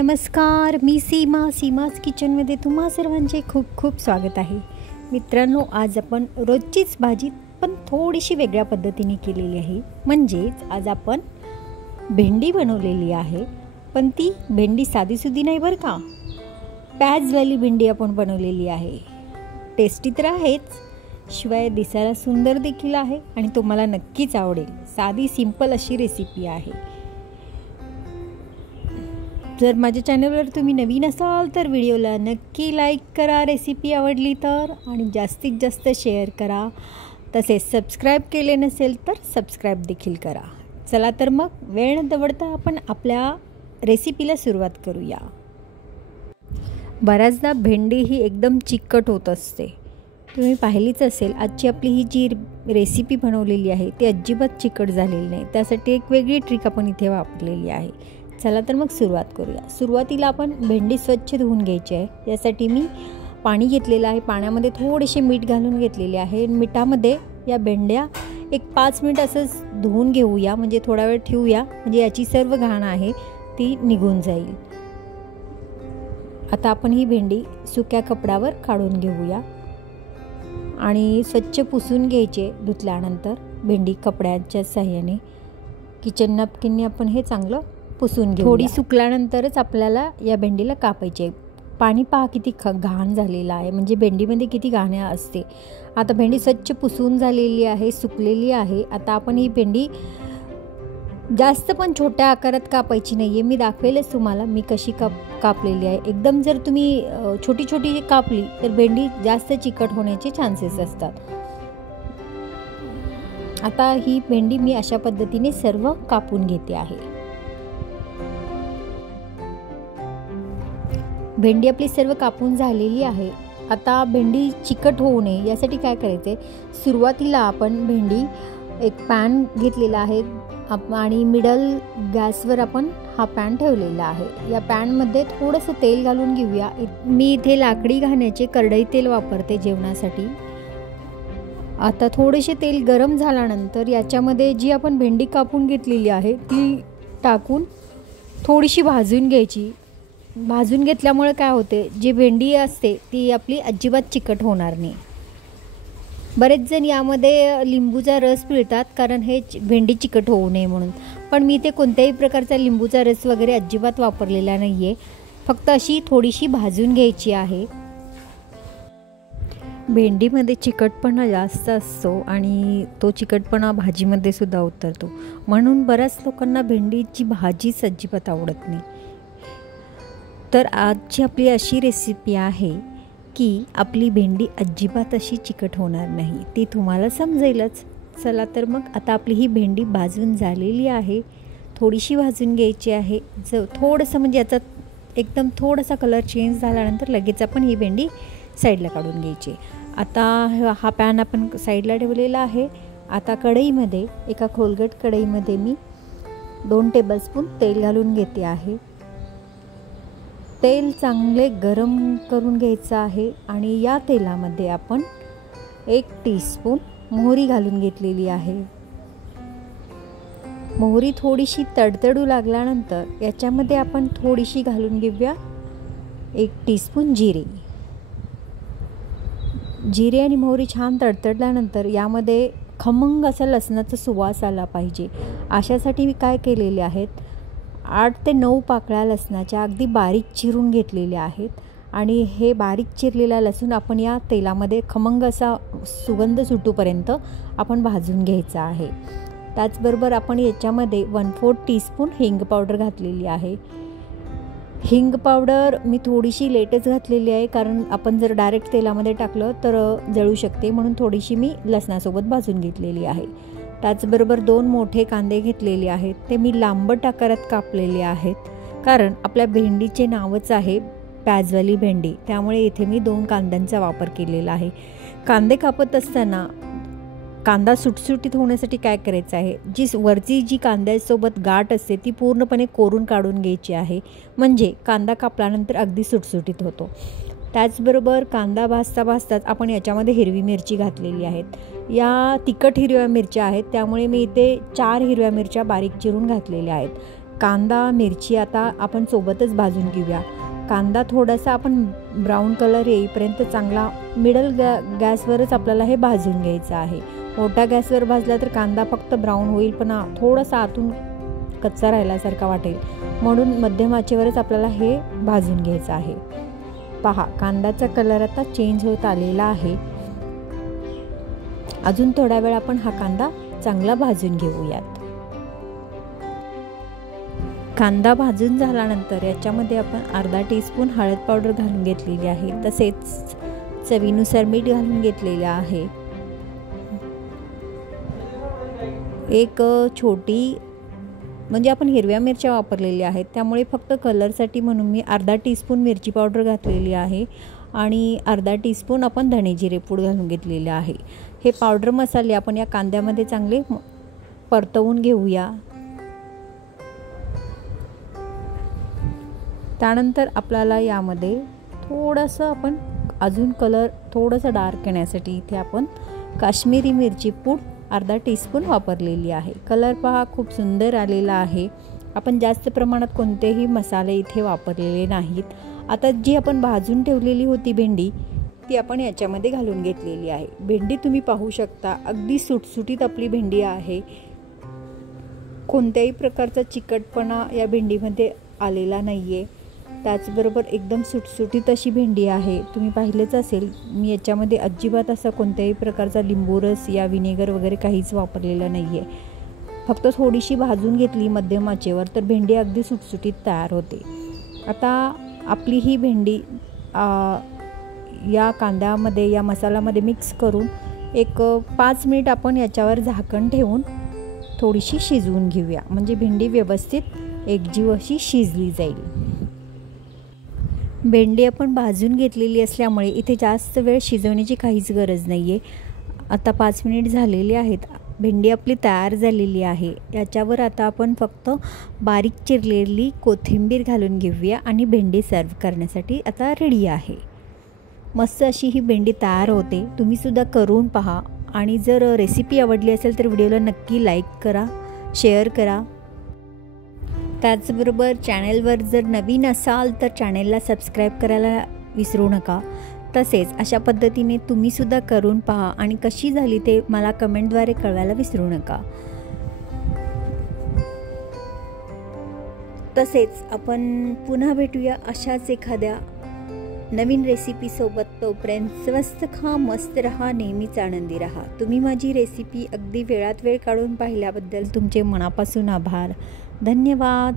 नमस्कार, मी सीमाज किचनमध्ये तुम्हा सर्वांचे खूप खूप स्वागत आहे. मित्रांनो, आज आपण रोजचीच भाजी पण थोडीशी वेगळ्या पद्धतीने केलेली आहे. म्हणजेच आज आपण भेंडी बनवलेली आहे, पण ती भेंडी साधीसुधी नाही बरं का. प्याजवाली भेंडी आपण बनवलेली आहे. टेस्टी तर आहेच, शिवाय दिसायला सुंदर देखील आहे आणि तुम्हाला नक्कीच आवडेल. साधी सिंपल अशी रेसिपी आहे. जर माझ्या चॅनलवर तुम्ही नवीन असाल तर व्हिडिओला नक्की लाईक करा रेसिपी आवडली तर, आणि जास्तीत जास्त शेअर करा. तसेच सबस्क्राईब केले नसेल तर सबस्क्राईब देखील करा. चला तर मग वेळ न दवडता आपण आपल्या रेसिपीला सुरुवात करूया. बऱ्याचदा भेंडी ही एकदम चिकट होत असते, तुम्ही पाहिलीच असेल. आजची आपली ही जी रेसिपी बनवलेली आहे ती अजिबात चिकट झालेली नाही. त्यासाठी एक वेगळी ट्रिक आपण इथे वापरलेली आहे. चला तर मग सुरुवात करूया. सुरुवातीला आपण भेंडी स्वच्छ धुवून घ्यायची आहे. यासाठी मी पाणी घेतलेलं आहे. पाण्यामध्ये थोडेसे मीठ घालून घेतलेले आहे. मिठामध्ये या भेंड्या एक 5 मिनिट असंच धुवून घेऊया, म्हणजे थोडा वेळ ठेवूया, म्हणजे याची सर्व घाण आहे ती निघून जाईल. आता आपण ही भेंडी सुक्या कपड्यावर काढून घेऊया आणि स्वच्छ पुसून घ्यायचे. धुतल्यानंतर भेंडी कपड्याच्या साहाय्याने किचन नॅपकिनने आपण हे चांगलं पुसून घेऊ. थोडी सुकल्यानंतरच आपल्याला या भेंडीला कापायचे. पाणी पहा किती घाण झालेलं आहे, म्हणजे भेंडीमध्ये किती घाण असते. आता भेंडी स्वच्छ पुसून झालेली आहे, सुकलेली आहे. आता आपण ही भेंडी जास्त पण छोट्या आकारात कापायची नाही आहे. मी दाखवेलच तुम्हाला मी कशी कापलेली आहे. एकदम जर तुम्ही छोटी छोटी कापली तर भेंडी जास्त चिकट होण्याचे चान्सेस असतात. आता ही भेंडी मी अशा पद्धतीने सर्व कापून घेते आहे. भेंडी आपली सर्व कापून झालेली आहे. आता भेंडी चिकट होऊ नये यासाठी काय करायचे, सुरुवातीला आपण भेंडी एक पॅन घेतलेला आहे आणि मिडल गॅसवर आपण हा पॅन ठेवलेला आहे. या पॅनमध्ये थोडंसं तेल घालून घेऊया. मी इथे लाकडी घाण्याचे कढई तेल वापरते जेवणासाठी. आता थोडेसे तेल गरम झाल्यानंतर याच्यामध्ये जी आपण भेंडी कापून घेतलेली आहे ती टाकून थोडीशी भाजून घ्यायची. भाजून घेतल्यामुळे काय होते, जी भेंडी असते ती आपली अजिबात चिकट होणार नाही. बरेच जण यामध्ये लिंबूचा रस पिळतात, कारण हे भेंडी चिकट होऊ नये म्हणून. पण मी ते कोणत्याही प्रकारचा लिंबूचा रस वगैरे अजिबात वापरलेला नाही आहे. फक्त अशी थोडीशी भाजून घ्यायची आहे. भेंडीमध्ये चिकटपणा जास्त असतो आणि तो चिकटपणा भाजीमध्ये सुद्धा उतरतो, म्हणून बऱ्याच लोकांना भेंडीची भाजीच अजिबात आवडत नाही. तर आजची आपली अशी रेसिपी आहे की आपली भेंडी अजिबात अशी चिकट होणार नाही, ती तुम्हाला समजेलच. चला तर मग आता आपली ही भेंडी भाजून झालेली आहे. थोडीशी भाजून घ्यायची आहे. थोडंसं म्हणजे याचा एकदम थोडासा कलर चेंज झाल्यानंतर लगेच आपण ही भेंडी साईडला काढून घ्यायची. आता हा पॅन आपण साईडला ठेवलेला आहे. आता कढईमध्ये, एका खोलगट कढईमध्ये मी 2 टेबलस्पून तेल घालून घेते आहे. तेल चांगले गरम करून घ्यायचं आहे आणि या तेलामध्ये आपण 1 टीस्पून मोहरी घालून घेतलेली आहे. मोहरी थोडीशी तडतडू लागल्यानंतर याच्यामध्ये आपण थोडीशी घालून घेऊया 1 टीस्पून जिरे. जिरे आणि मोहरी छान तडतडल्यानंतर यामध्ये खमंग असा लसणाचा सुवास आला पाहिजे. अशासाठी मी काय केलेले आहेत, 8 ते 9 पाकळ्या लसणाच्या अगदी बारीक चिरून घेतलेल्या आहेत. आणि हे बारीक चिरलेला लसूण आपण या तेलामध्ये खमंग असा सुगंध सुटूपर्यंत आपण भाजून घ्यायचा आहे. त्याचबरोबर आपण याच्यामध्ये 1/4 टीस्पून हिंग पावडर घातलेली आहे. हिंग पावडर मी थोडीशी लेटच घातलेली आहे, कारण आपण जर डायरेक्ट तेलामध्ये टाकलं तर जळू शकते, म्हणून थोडीशी मी लसणासोबत भाजून घेतलेली आहे. त्याचबरोबर 2 मोठे कांदे घेतलेले आहेत. ते मी लांबट आकारात कापलेले आहेत, कारण आपल्या भेंडीचे नावच आहे प्याजवाली भेंडी, त्यामुळे इथे मी 2 कांद्यांचा वापर केलेला आहे. कांदे कापत असताना कांदा सुटसुटीत होण्यासाठी काय करायचं आहे, वरची जी कांद्यासोबत गाठ असते ती पूर्णपणे कोरून काढून घ्यायची आहे, म्हणजे कांदा कापल्यानंतर अगदी सुटसुटीत होतो. त्याचबरोबर कांदा भाजताच आपण याच्यामध्ये हिरवी मिरची घातलेली आहेत. या तिखट हिरव्या मिरच्या आहेत, त्यामुळे मी इथे 4 हिरव्या मिरच्या बारीक चिरून घातलेल्या आहेत. कांदा मिरची आता आपण सोबतच भाजून घेऊया। कांदा थोडासा आपण ब्राऊन कलर येईपर्यंत चांगला मिडल गॅसवरच आपल्याला हे भाजून घ्यायचं आहे। मोठ्या गॅसवर भाजला तर कांदा फक्त ब्राऊन होईल, पण थोडासा आतून कच्चा राहिल्यासारखा वाटेल, म्हणून मध्यम आचेवरच आपल्याला हे भाजून घ्यायचं आहे। पहा, कांद्याचा कलर आता चेंज होत आलेला आहे। अजून थोडा वेळ आपण हा कांदा चांगला भाजून घेऊयात। कांदा भाजून झाल्यानंतर याच्यामध्ये आपण अर्धा टीस्पून हळद पावडर घालून घेतलेली आहे, तसेच चवीनुसार मीठ घालून घेतलेले आहे। एक छोटी म्हणजे आपण हिरव्या मिरच्या वापरलेल्या आहेत, त्यामुळे फक्त कलरसाठी म्हणून मी अर्धा टीस्पून मिरची पावडर घातलेली आहे आणि अर्धा टीस्पून आपण धणे जिरे पूड घालून घेतलेले आहे। हे पावडर मसाले आपण या कांद्यामध्ये चांगले परतवून घेऊया। त्यानंतर आपल्याला यामध्ये थोडंसं आपण अजून कलर थोडंसं डार्क येण्यासाठी इथे आपण काश्मीरी मिरची पूड अर्धा टीस्पून वापरलेली आहे। कलर पहा खूप सुंदर आलेला आहे। आपण जास्त प्रमाणात कोणतेही मसाले इथे वापरलेले नाहीत। आता जी आपण भाजून ठेवलेली होती भेंडी, ती आपण याच्यामध्ये घालून घेतलेली आहे। भेंडी तुम्ही पाहू शकता, अगदी सुटसुटीत आपली भेंडी आहे। कोणत्याही प्रकारचा चिकटपणा या भेंडीमध्ये आलेला नाही आहे। त्याचबरोबर एकदम सुटसुटीत अशी भेंडी आहे। तुम्ही पाहिलेच असेल, मी याच्यामध्ये अजिबात असा कोणत्याही प्रकारचा लिंबू रस या विनेगर वगैरे काहीच वापरलेलं नाही आहे। फक्त थोडीशी भाजून घेतली मध्यम आचेवर तर भेंडी अगदी सुटसुटीत तयार होते। आता आपली ही भेंडी या कांद्यामध्ये या मसाल्यामध्ये मिक्स करून एक 5 मिनिट आपण याच्यावर झाकण ठेवून थोडीशी शिजवून घेऊया, म्हणजे भेंडी व्यवस्थित एकजीव अशी शिजली जाईल। भेंडी आपण भाजून घेतलेली असल्यामुळे इथे जास्त वेळ शिजवण्याची काहीच गरज नाही आहे। आता 5 मिनिट झालेले आहेत। भेंडी आपली तयार झालेली आहे। याच्यावर आता आपण फक्त बारीक चिरलेली कोथिंबीर घालून घेऊया आणि भेंडी सर्व करण्यासाठी आता रेडी आहे। मस्त अशी ही भेंडी तयार होते। तुम्ही सुद्धा करून पहा आणि जर रेसिपी आवडली असेल तर व्हिडिओला नक्की लाईक करा, शेअर करा। त्याचबरोबर चॅनलवर जर नवीन असाल तर चॅनलला सबस्क्राईब करायला विसरू नका। तसेच अशा पद्धतीने तुम्ही सुद्धा करून पहा आणि कशी झाली ते मला कमेंटद्वारे कळवायला विसरू नका। तसेच आपण पुन्हा भेटूया अशाच एखाद्या नवीन रेसिपीसोबत। तोपर्यंत स्वस्त खा, मस्त रहा, नेहमीच आनंदी रहा। तुम्ही माझी रेसिपी अगदी वेळात वेळ काढून पाहिल्याबद्दल तुमचे मनापासून आभार। धन्यवाद।